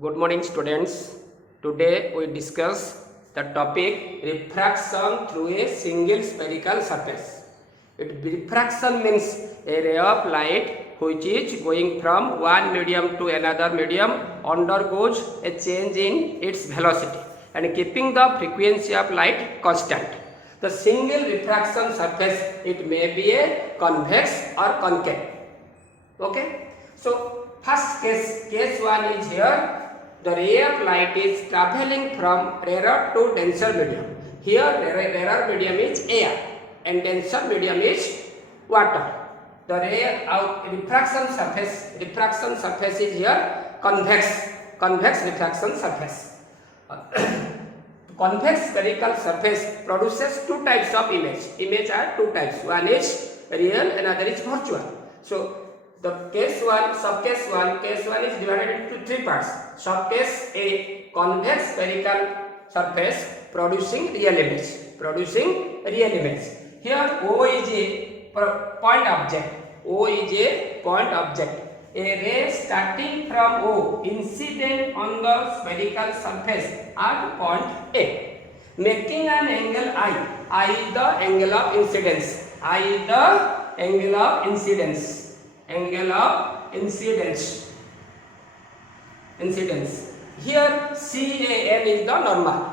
Good morning, students. Today we discuss the topic refraction through a single spherical surface. Refraction means a ray of light which is going from one medium to another medium undergoes a change in its velocity and keeping the frequency of light constant. The single refraction surface, it may be a convex or concave. Okay, so first case 1 is here. The ray of light is traveling from rarer to denser medium. Here rarer medium is air and denser medium is water. The ray of refraction surface is here convex refraction surface. Convex spherical surface produces two types of image. Image are two types. One is real, another is virtual. So the case 1 is divided into three parts. Subcase A, convex spherical surface producing real image. Here O is a point object. A ray starting from O incident on the spherical surface at point A, making an angle I. I is the angle of incidence. Angle of incidence. Here CAN is the normal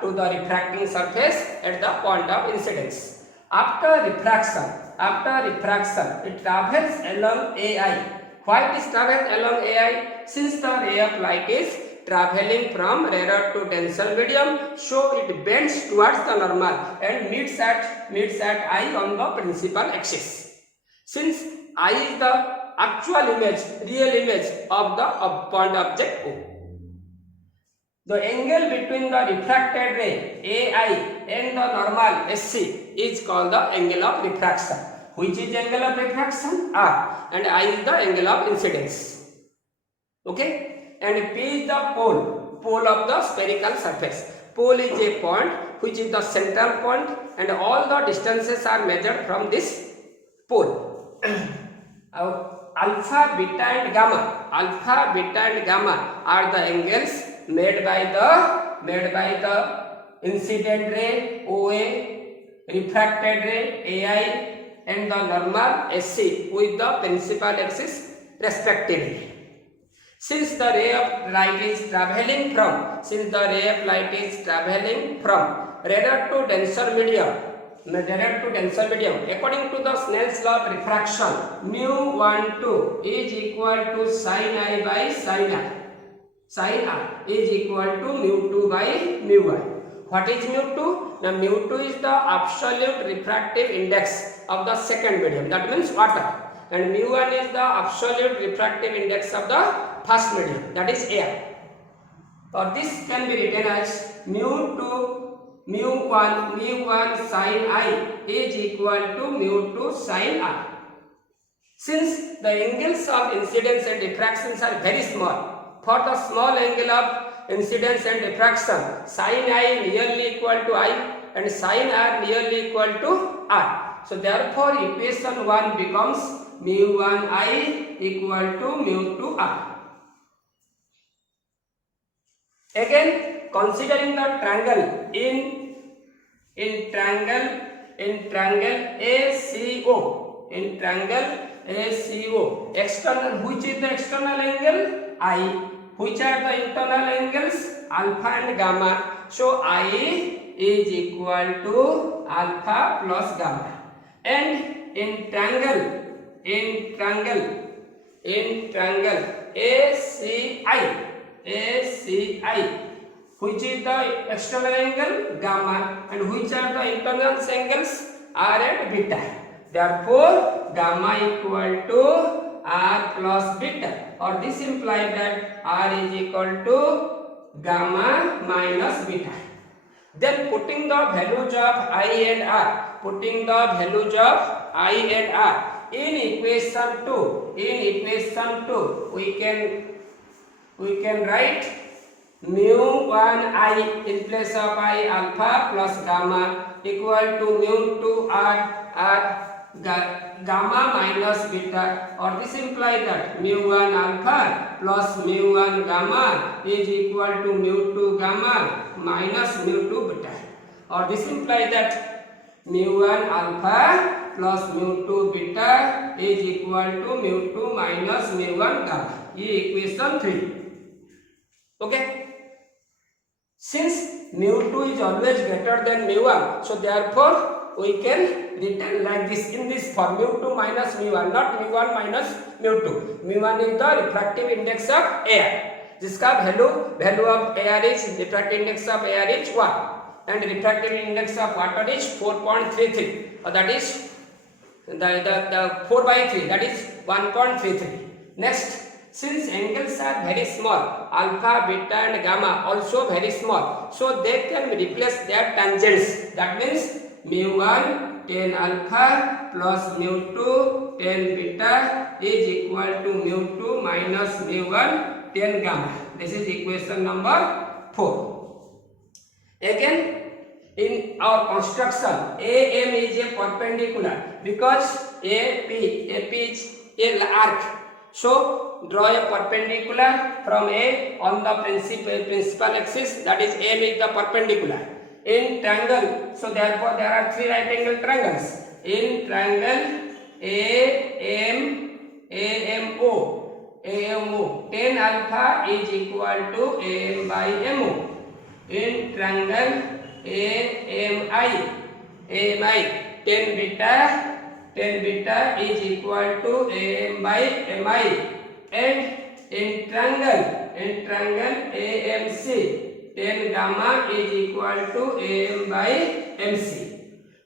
to the refracting surface at the point of incidence. After refraction, it travels along AI. Why it is travels along AI? Since the ray of light is traveling from rarer to denser medium, so it bends towards the normal and meets at I on the principal axis. Since I is the actual real image of the point object O. The angle between the refracted ray AI and the normal SC is called the angle of refraction. Which is angle of refraction? R, and I is the angle of incidence. Okay? And P is the pole of the spherical surface. Pole is a point which is the central point, and all the distances are measured from this pole. Alpha, beta and gamma are the angles made by the incident ray OA, refracted ray AI, and the normal SC with the principal axis respectively. Since the ray of light is traveling from rarer to denser medium, according to the Snell's law of refraction, mu12 is equal to sin I by sin R. Sin R is equal to mu2 by mu1. What is mu2? Now mu2 is the absolute refractive index of the second medium, that means water, and mu1 is the absolute refractive index of the first medium, that is air. Or this can be written as mu1 sin I is equal to mu2 sin R. Since the angles of incidence and diffractions are very small, for the small angle of incidence and diffraction, sin I nearly equal to I and sin R nearly equal to R. So therefore equation 1 becomes mu1 I equal to mu2 R. Again, considering the triangle in triangle ACO, external, which is the external angle? I. Which are the internal angles? Alpha and gamma. So I is equal to alpha plus gamma. And in triangle ACI, which is the external angle? Gamma. And which are the internal angles? R and beta. Therefore gamma equal to R plus beta, or this implies that R is equal to gamma minus beta. Then putting the values of I and R in equation 2, we can write mu1 I in place of I alpha plus gamma equal to mu2 R gamma minus beta, or this implies that mu1 alpha plus mu1 gamma is equal to mu2 gamma minus mu2 beta, or this implies that mu1 alpha plus mu2 beta is equal to mu2 minus mu1 gamma. ये equation 3. Okay. Since mu2 is always greater than mu1, so therefore we can written like this in this form: mu2 minus mu1, not mu1 minus mu2. mu1 is the refractive index of air, जिसका value of air is refractive index of air is 1, and refractive index of water is 4.33, or that is the 4 by 3, that is 1.33. Next, since angles are very small, alpha, beta and gamma also very small, so they can replace their tangents. That means mu1 tan alpha plus mu2 tan beta is equal to mu2 minus mu1 tan gamma. This is equation number 4. Again, in our construction, AM is a perpendicular because AP is a arc. So draw a perpendicular from A on the principal axis, that is AM is the perpendicular. In triangle, so therefore there are 3 right angle triangles. In triangle AMO, tan alpha is equal to AM by MO. In triangle AMI, tan beta is equal to AM by MI, and in triangle AMC, tan gamma is equal to AM by MC.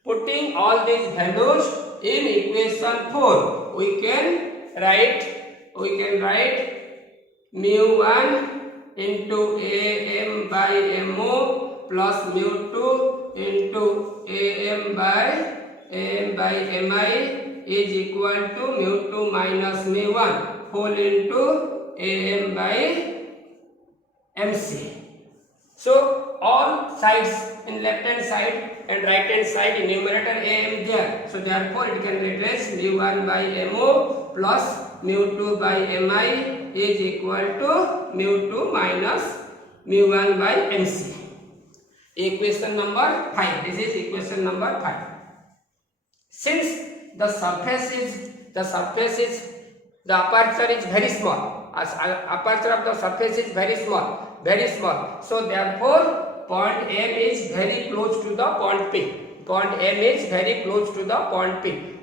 Putting all these values in equation 4, we can write mu1 into AM by MO plus mu2 into AM by MI is equal to mu2 minus mu1 whole into AM by MC. So all sides in left hand side and right hand side in numerator AM there. So therefore it can replace mu1 by MO plus mu2 by MI is equal to mu2 minus mu1 by MC. Equation number 5. This is equation number 5. Since the aperture is very small, aperture of the surface is very small, so therefore point M is very close to the point P.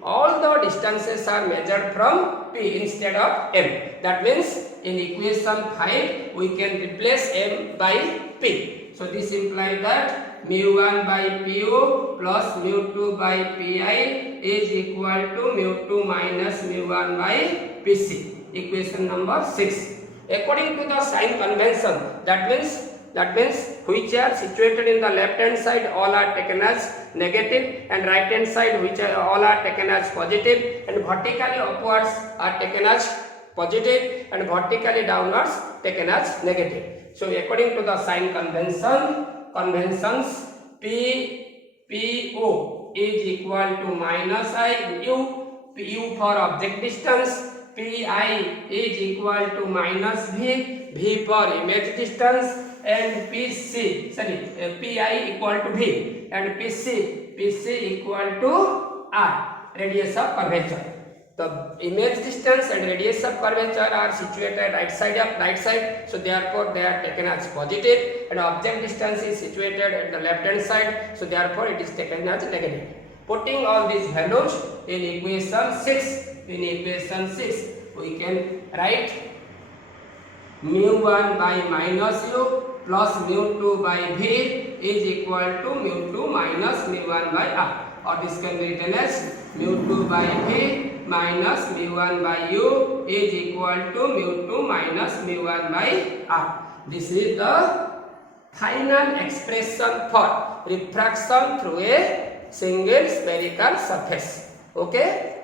All the distances are measured from P instead of M. That means in equation 5 we can replace M by P. So this implies that mu1 by Pu plus mu2 by Pi is equal to mu2 minus mu1 by Pc. Equation number 6. According to the sign convention, that means which are situated in the left hand side all are taken as negative, and right hand side which are all are taken as positive, and vertically upwards are taken as positive and vertically downwards taken as negative. So according to the sign conventions, PO is equal to minus I u for object distance, Pi is equal to minus V for image distance, and Pi equal to V, and PC equal to R, radius of curvature. The image distance and radius of curvature are situated right side, so therefore they are taken as positive, and object distance is situated at the left hand side, so therefore it is taken as negative. Putting all these values in equation 6, we can write mu1 by minus u plus mu2 by V is equal to mu2 minus mu1 by R, or this can be written as mu2 by V minus mu1 by u is equal to mu2 minus mu1 by R. This is the final expression for refraction through a single spherical surface. Okay.